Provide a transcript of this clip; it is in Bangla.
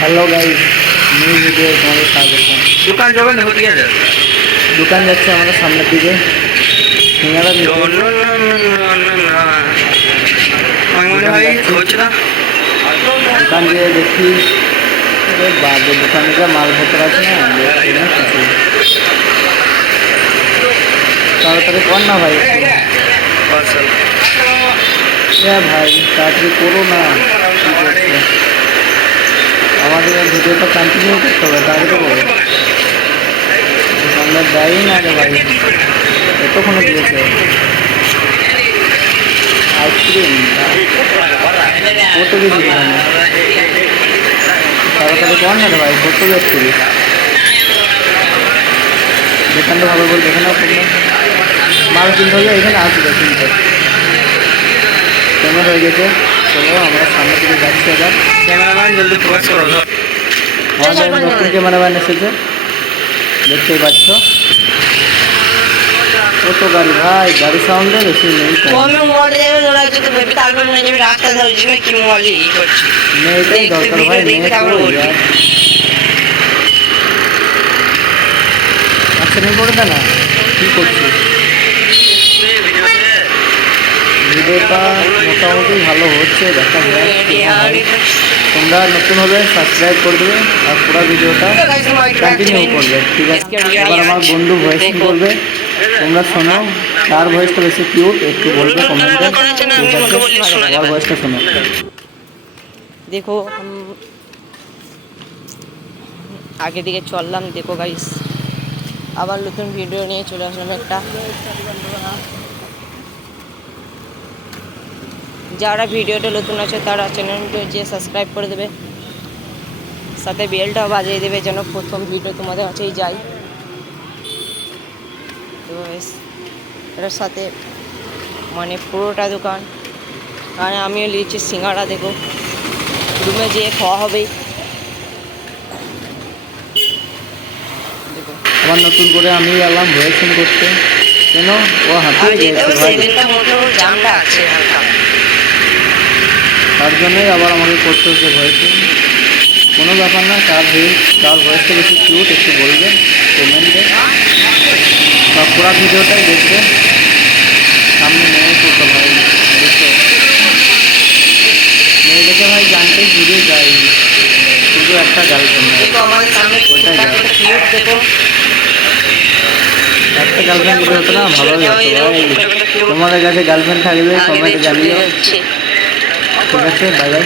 हेलो गाइस, न्यू वीडियो तुम्हारे स्वागत है। দোকান যাবেন না ঠিক আছে দোকান যাচ্ছে আমাদের সামনের দিকে সিঙ্গারা নিতে। মনে হয় হচ্ছে না দোকান গিয়ে দেখি বাদে দোকানে যা মালপত্র আছে না দেখছি না কিছু। তাড়াতাড়ি কর না ভাই, ভাই তাড়াতাড়ি করো না। কি করছে আমাদের ভিডিওটা কন্টিনিউ করতে হবে, তাড়াতাড়ি করো। আমরা যাই না রে ভাই, এতক্ষণে দিয়েছে আইসক্রিম কত কিছু দোকানে। তাড়াতাড়ি কর না রে ভাই, কত যাচ্ছি দোকানটা ভালো করে দেখে নাও। তোমরা মাল কিনতে হলে এখানে আসবে কিনতে। কেমন হয়ে গেছে চলো আমরা সামনে দিকে যাচ্ছি। এবার ক্যামেরাম্যান জলদি ফোকাস করো। আমাদের নতুন ক্যামেরাম্যান এসেছে, দেখতেই পাচ্ছ। কত গাড়ি ভাই, গাড়ি সাউন্ডে বেশি নেই মেয়েটাই দরকার ভাই, মেয়ে আচ্ছা নেই করে না কি করছিস। ভিডিওটা মোটামুটি ভালো হচ্ছে, দেখা যায়। তোমরা নতুন হলে সাবস্ক্রাইব করে দেবে আর পুরো ভিডিওটা কন্টিনিউ করবে, ঠিক আছে। এবার আমার বন্ধু ভয়েসিং করবে, তোমরা শোনো। তার ভয়েসটা বেশি কিউট, একটু বলবে কমেন্টে, আমার ভয়েসটা শোনো। देखो हम आगे दिखे चललाम। देखो गाइस আবার নতুন ভিডিও নিয়ে চলে আসলাম একটা। যারা ভিডিওটা নতুন আছে তারা চ্যানেলটা যে সাবস্ক্রাইব করে দেবে, সাথে বেলটাও বাজিয়ে দেবে যেন প্রথম ভিডিও তোমাদের কাছেই যায়। তো এটার সাথে মানে পুরোটা দোকান, আর আমিও নিয়েছি সিঙ্গাড়া। দেখো রুমে যেয়ে খাওয়া হবে। আবার নতুন করে আমি এলাম ভয়েসিং করতে, কেন ও হাঁপিয়ে গেছে ভাই, তার জন্যই আবার আমাকে করতে হচ্ছে ভয়েসিং। কোনো ব্যাপার না, তার ভয়েসটা বেশি কিউট, একটু বলবে কমেন্টে বা পুরো ভিডিওটাই দেখবে। সামনে মেয়ে করতে ভাই, বুঝতো মেয়ে দেখে ভাই জানতেই ঘুরে যাই, শুধু একটা গার্লফ্রেন্ড ওইটাই যায়। একটা গার্লফ্রেন্ড যদি হতো না ভালোই হতো ভাই। তোমাদের কাছে গার্লফ্রেন্ড থাকলে কমেন্টে জানিও, ঠিক আছে। Bye bye.